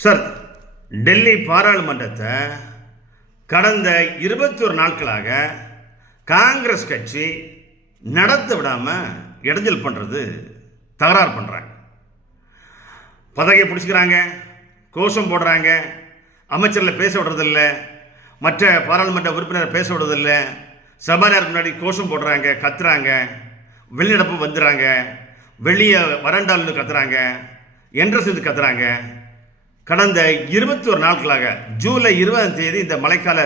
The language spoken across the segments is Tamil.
சார், டெல்லி பாராளுமன்றத்தை கடந்த 21 நாட்களாக காங்கிரஸ் கட்சி நடத்த விடாமல் இடைஞ்சல் பண்ணுறது, தகராறு பண்ணுறாங்க. பதவியை பிடிச்சிக்கிறாங்க, கோஷம் போடுறாங்க, அமைச்சரில் பேச விடுறதில்ல, மற்ற பாராளுமன்ற உறுப்பினரை பேச விடுறதில்லை, சபாநாயகருக்கு முன்னாடி கோஷம் போடுறாங்க, கத்துறாங்க, வெளிநடப்பு வந்துடுறாங்க, வெளியே வறண்டால் கத்துறாங்க, என்ட்ரன்ஸ் கத்துறாங்க. கடந்த 21 நாட்களாக ஜூலை 20ஆம் தேதி இந்த மழைக்கால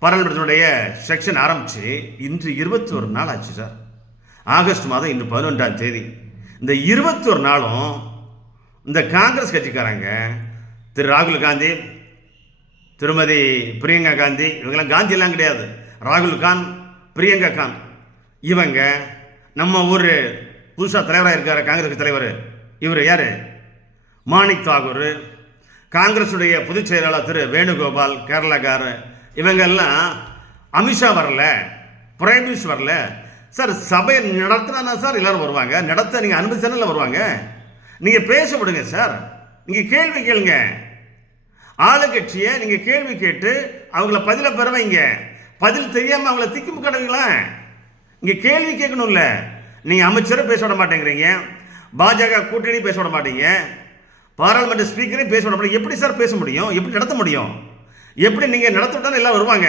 பாராளுமன்றத்தினுடைய செக்ஷன் ஆரம்பித்து இன்று 21 நாள் ஆச்சு சார். ஆகஸ்ட் மாதம் இன்று 11ஆம் தேதி. இந்த 21 நாளும் இந்த காங்கிரஸ் கட்சிக்காரங்க திரு ராகுல் காந்தி, திருமதி பிரியங்கா காந்தி, இவங்கெல்லாம் காந்தியெல்லாம் கிடையாது, ராகுல் கான், பிரியங்கா கான், இவங்க நம்ம ஊர் புதுசாக தலைவராக இருக்கார் காங்கிரஸ் தலைவர், இவர் யார், மாணிக் தாகூர், காங்கிரஸுடைய பொதுச் செயலாளர் திரு வேணுகோபால், கேரளாக்கார், இவங்கெல்லாம் அமித்ஷா வரல, பிரைம் மினிஸ்டர் வரல சார். சபையை நடத்தினா சார் எல்லோரும் வருவாங்க, நடத்த நீங்கள் அனுமதிச்சானல வருவாங்க. நீங்கள் பேச விடுங்க சார், நீங்கள் கேள்வி கேளுங்க. ஆளுங்கட்சியை நீங்கள் கேள்வி கேட்டு அவங்கள பதிலை பெற வைங்க. பதில் தெரியாமல் அவங்கள திக்கு கடவுங்களா, இங்கே கேள்வி கேட்கணும்ல. நீங்கள் அமைச்சரை பேச விட மாட்டேங்கிறீங்க, பாஜக கூட்டணி பேச விட மாட்டீங்க, பாராளுமன்ற ஸ்பீக்கரையும் பேச விட மாட்டீங்க. எப்படி சார் பேச முடியும், எப்படி நடத்த முடியும்? எப்படி நீங்கள் நடத்த விட்டாலும் எல்லாம் வருவாங்க.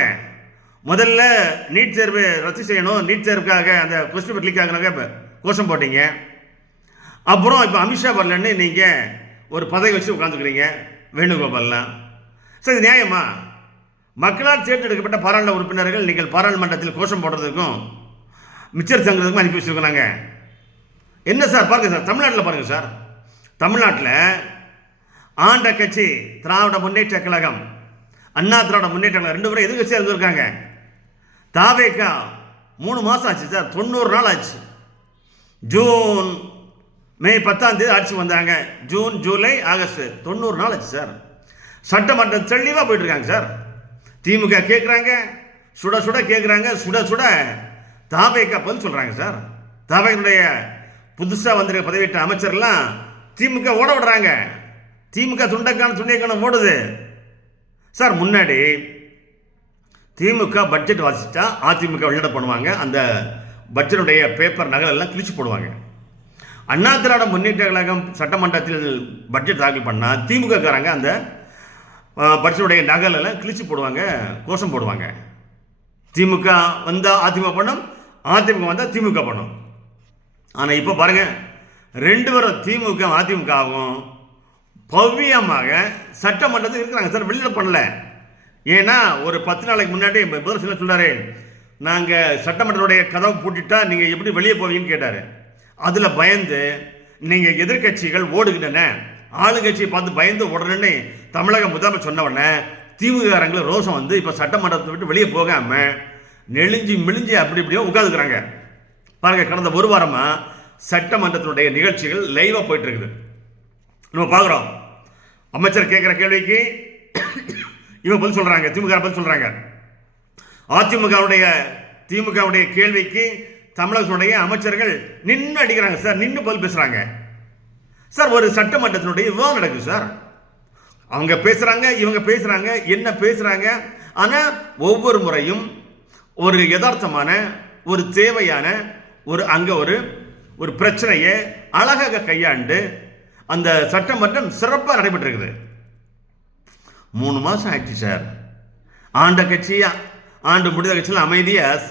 முதல்ல நீட் தேர்வு ரத்து செய்யணும், நீட் தேர்வுக்காக அந்த கொஸ்டின் பேப்பர் லீக் ஆகினாங்க கோஷம் போட்டீங்க. அப்புறம் இப்போ அமித்ஷா வரலன்னு நீங்கள் ஒரு பதவி வச்சு உட்காந்துக்கிறீங்க வேணுகோபால்லாம். சார், இது நியாயமா? மக்களால் தேர்ந்தெடுக்கப்பட்ட பாராளுமன்ற உறுப்பினர்கள் நீங்கள் பாராளுமன்றத்தில் கோஷம் போடுறதுக்கும் மிச்சர் சங்கத்துக்கும் அனுப்பி வச்சுருக்காங்க. என்ன சார் பாருங்கள் சார், தமிழ்நாட்டில் பாருங்கள் சார், தமிழ்நாட்டில் ஆண்ட கட்சி திராவிட முன்னேற்ற கழகம், அண்ணா திராவிட முன்னேற்ற கழகம் 2 பேரும் எதிர்கட்சியாக இருந்திருக்காங்க. தாவேக்கா 3 மாதம் ஆச்சு சார், 90 நாள் ஆச்சு. ஜூன் மே 10ஆம் தேதி ஆட்சி வந்தாங்க. ஜூன் ஜூலை ஆகஸ்ட் 90 நாள் ஆச்சு சார். சட்டமன்றம் தெளிவாக போயிட்டு இருக்காங்க சார். திமுக கேட்குறாங்க, சுட சுட கேட்குறாங்க, சுட சுட தாவேக்கா பதில் சொல்கிறாங்க சார். தாவேக்கனுடைய புதுசாக வந்திருக்க பதவியேற்ற அமைச்சர்லாம் திமுக ஓட விடுறாங்க. திமுக துண்டைக்கான ஓடுது சார். முன்னாடி திமுக பட்ஜெட் வாசிச்சா அதிமுக வெளியிட பண்ணுவாங்க, அந்த பட்ஜெட்டுடைய பேப்பர் நகல் எல்லாம் கிழிச்சு போடுவாங்க. அண்ணா திராவிட முன்னேற்ற கழகம் சட்டமன்றத்தில் பட்ஜெட் தாக்கல் பண்ணால் திமுக காரங்க அந்த பட்ஜெட்டுடைய நகல் எல்லாம் கிழிச்சு போடுவாங்க, கோஷம் போடுவாங்க. திமுக வந்தால் அதிமுக பண்ணும், அதிமுக வந்தால் திமுக பண்ணும். ஆனால் இப்போ பாருங்கள், 2 பேரும் திமுக அதிமுகவும் பவ்யமாக சட்டமன்றத்தில் இருக்கிறாங்க சார். வெளியிட பண்ணல. ஏன்னா ஒரு 10 நாளைக்கு முன்னாடி முதலமைச்சர் சொல்றாரு, நாங்கள் சட்டமன்றத்துடைய கதவை பூட்டிட்டா நீங்கள் எப்படி வெளியே போவீங்கன்னு கேட்டார். அதில் பயந்து நீங்கள் எதிர்கட்சிகள் ஓடுகின்றன, ஆளுங்கட்சியை பார்த்து பயந்து ஓடுறேன்னு தமிழக முதலமைச்சர் சொன்ன உடனே திமுககாரங்களை ரோஷம் வந்து இப்போ சட்டமன்றத்தை விட்டு வெளியே போகாமல் நெளிஞ்சி மிளிஞ்சி அப்படி இப்படியோ உட்காந்துக்கிறாங்க பாருங்க. கடந்த 1 வாரமாக சட்டமன்றத்தினுடைய நிகழ்ச்சிகள் லைவாக போயிட்டு இருக்குது, நம்ம பார்க்குறோம். அமைச்சர் கேட்குற கேள்விக்கு இவங்க பதில் சொல்கிறாங்க, திமுக பதில் சொல்கிறாங்க. திமுகவுடைய கேள்விக்கு தமிழகத்துடைய அமைச்சர்கள் நின்று அடிக்கிறாங்க சார், நின்று பதில் பேசுகிறாங்க சார். ஒரு சட்டமன்றத்தினுடைய விவாதம் நடக்குது சார். அவங்க பேசுகிறாங்க, இவங்க பேசுகிறாங்க, என்ன பேசுகிறாங்க. ஆனால் ஒவ்வொரு முறையும் ஒரு யதார்த்தமான, ஒரு தேவையான, அங்கே ஒரு பிரச்சனையை அழகாக கையாண்டு அந்த சட்டமன்றம் சிறப்பாக நடைபெற்றிருக்குது. 3 மாதம் ஆயிடுச்சு சார். ஆண்ட கட்சி, ஆண்டு முடிந்த கட்சியில் அமைதியாக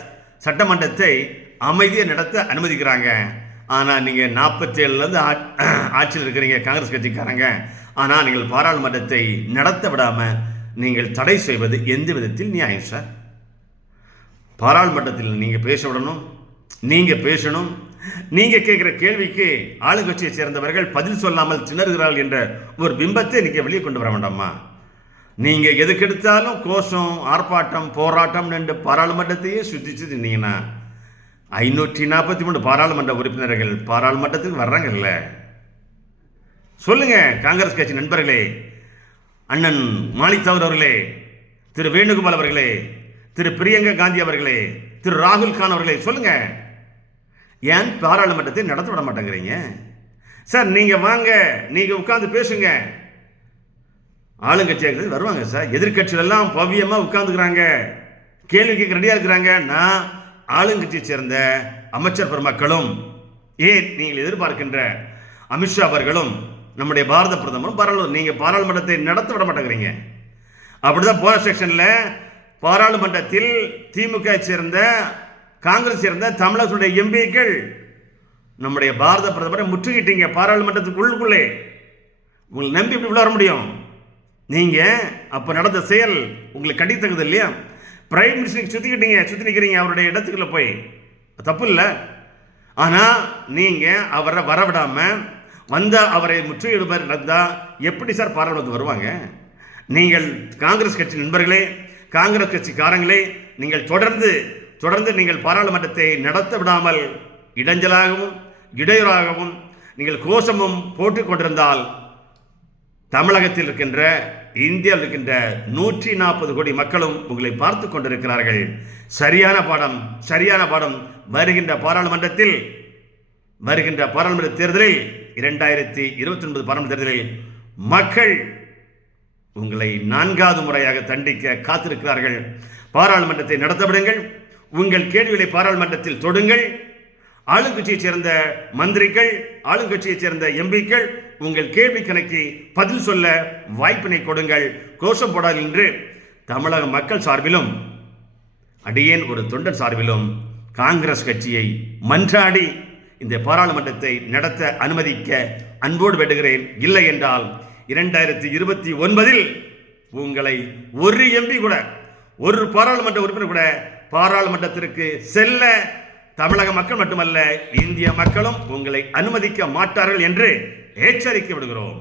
சட்டமன்றத்தை அமைதியாக நடத்த அனுமதிக்கிறாங்க. ஆனால் நீங்கள் 47லேருந்து ஆட்சியில் இருக்கிறீங்க காங்கிரஸ் கட்சிக்காரங்க. ஆனால் நீங்கள் பாராளுமன்றத்தை நடத்த விடாமல் நீங்கள் தடை செய்வது எந்த விதத்தில் நியாயம் சார்? பாராளுமன்றத்தில் நீங்கள் பேச விடணும், நீங்கள் பேசணும். நீங்கள் கேட்குற கேள்விக்கு ஆளுங்கட்சியை சேர்ந்தவர்கள் பதில் சொல்லாமல் திணறுகிறார்கள் என்ற ஒரு பிம்பத்தை நீங்கள் வெளியே கொண்டு வர வேண்டாமா? நீங்கள் எதுக்கெடுத்தாலும் கோஷம், ஆர்ப்பாட்டம், போராட்டம் என்று பாராளுமன்றத்தையே சுற்றி இருந்தீங்கன்னா 543 பாராளுமன்ற உறுப்பினர்கள் பாராளுமன்றத்துக்கு வர்றாங்கல்ல. சொல்லுங்க காங்கிரஸ் கட்சி நண்பர்களே, அண்ணன் மாணிக் தாகூர் அவர்களே, திரு வேணுகோபால் அவர்களே, திரு பிரியங்கா காந்தி அவர்களே, திரு ராகுல் கான் அவர்களே, சொல்லுங்க, ஏன் பாராளுமன்றத்தை நடத்த விட மாட்டேங்கிறீங்க சார்? நீங்கள் வாங்க, நீங்கள் உட்கார்ந்து பேசுங்க. ஆளுங்கட்சியாக வருவாங்க சார். எதிர்கட்சிகள் எல்லாம் பவ்யமாக உட்கார்ந்துக்கிறாங்க, கேள்வி கேட்க ரெடியாக இருக்கிறாங்க. நான் ஆளுங்கட்சியை சேர்ந்த அமைச்சர் பெருமக்களும், ஏன் நீங்கள் எதிர்பார்க்கின்ற அமித்ஷா அவர்களும், நம்முடைய பாரத பிரதமரும் நீங்கள் பாராளுமன்றத்தை நடத்த விட மாட்டேங்கிறீங்க. அப்படிதான் போன செக்ஷனில் பாராளுமன்றத்தில் திமுக சேர்ந்த, காங்கிரஸ் சேர்ந்த தமிழகத்துடைய எம்பிக்கள் நம்முடைய பாரத பிரதமரை முற்றுகிட்டீங்க பாராளுமன்றத்துக்குள்ளுக்குள்ளே. உங்களை நம்பி இப்படி வர முடியும்? நீங்க அப்ப நடந்த செயல் உங்களுக்கு கண்டித்தகுது இல்லையா? பிரைம் மினிஸ்டருக்கு சுத்தி நிற்கிறீங்க அவருடைய இடத்துக்குள்ள போய், தப்பு இல்லை. ஆனா நீங்க அவரை வரவிடாம வந்த அவரை முற்றுகையிடுவர் இருந்தா எப்படி சார் பாராளுமன்றத்துக்கு வருவாங்க? நீங்கள் காங்கிரஸ் கட்சி நண்பர்களே, காங்கிரஸ் கட்சிக்காரங்களே, நீங்கள் தொடர்ந்து நீங்கள் பாராளுமன்றத்தை நடத்த விடாமல் இடைஞ்சலாகவும் இடையூறாகவும் நீங்கள் கோஷமும் போட்டுக் கொண்டிருந்தால் தமிழகத்தில் இருக்கின்ற, இந்தியாவில் இருக்கின்ற 140 கோடி மக்களும் உங்களை பார்த்து கொண்டிருக்கிறார்கள். சரியான பாடம் வருகின்ற பாராளுமன்ற தேர்தலில் 2029 பாராளுமன்ற தேர்தலில் மக்கள் உங்களை 4வது முறையாக தண்டிக்க காத்திருக்கிறார்கள். பாராளுமன்றத்தை நடத்தவிடுங்கள். உங்கள் கேள்விகளை பாராளுமன்றத்தில் தொடுங்கள். ஆளுங்கட்சியைச் சேர்ந்த மந்திரிகள், ஆளுங்கட்சியைச் சேர்ந்த எம்பிக்கள் உங்கள் கேள்வி கணக்கு பதில் சொல்ல வாய்ப்பினை கொடுங்கள். கோஷம் போடாது என்று தமிழக மக்கள் சார்பிலும், அடியேன் ஒரு தொண்டன் சார்பிலும் காங்கிரஸ் கட்சியை மன்றாடி இந்த பாராளுமன்றத்தை நடத்த அனுமதிக்க அன்போடு வேண்டுகிறேன். இல்லை என்றால் 2029 உங்களை ஒரு எம்பி கூட, ஒரு பாராளுமன்ற உறுப்பினர் கூட பாராளுமன்றத்திற்கு செல்ல தமிழக மக்கள் மட்டுமல்ல, இந்திய மக்களும் உங்களை அனுமதிக்க மாட்டார்கள் என்று எச்சரிக்கை விடுகிறோம்.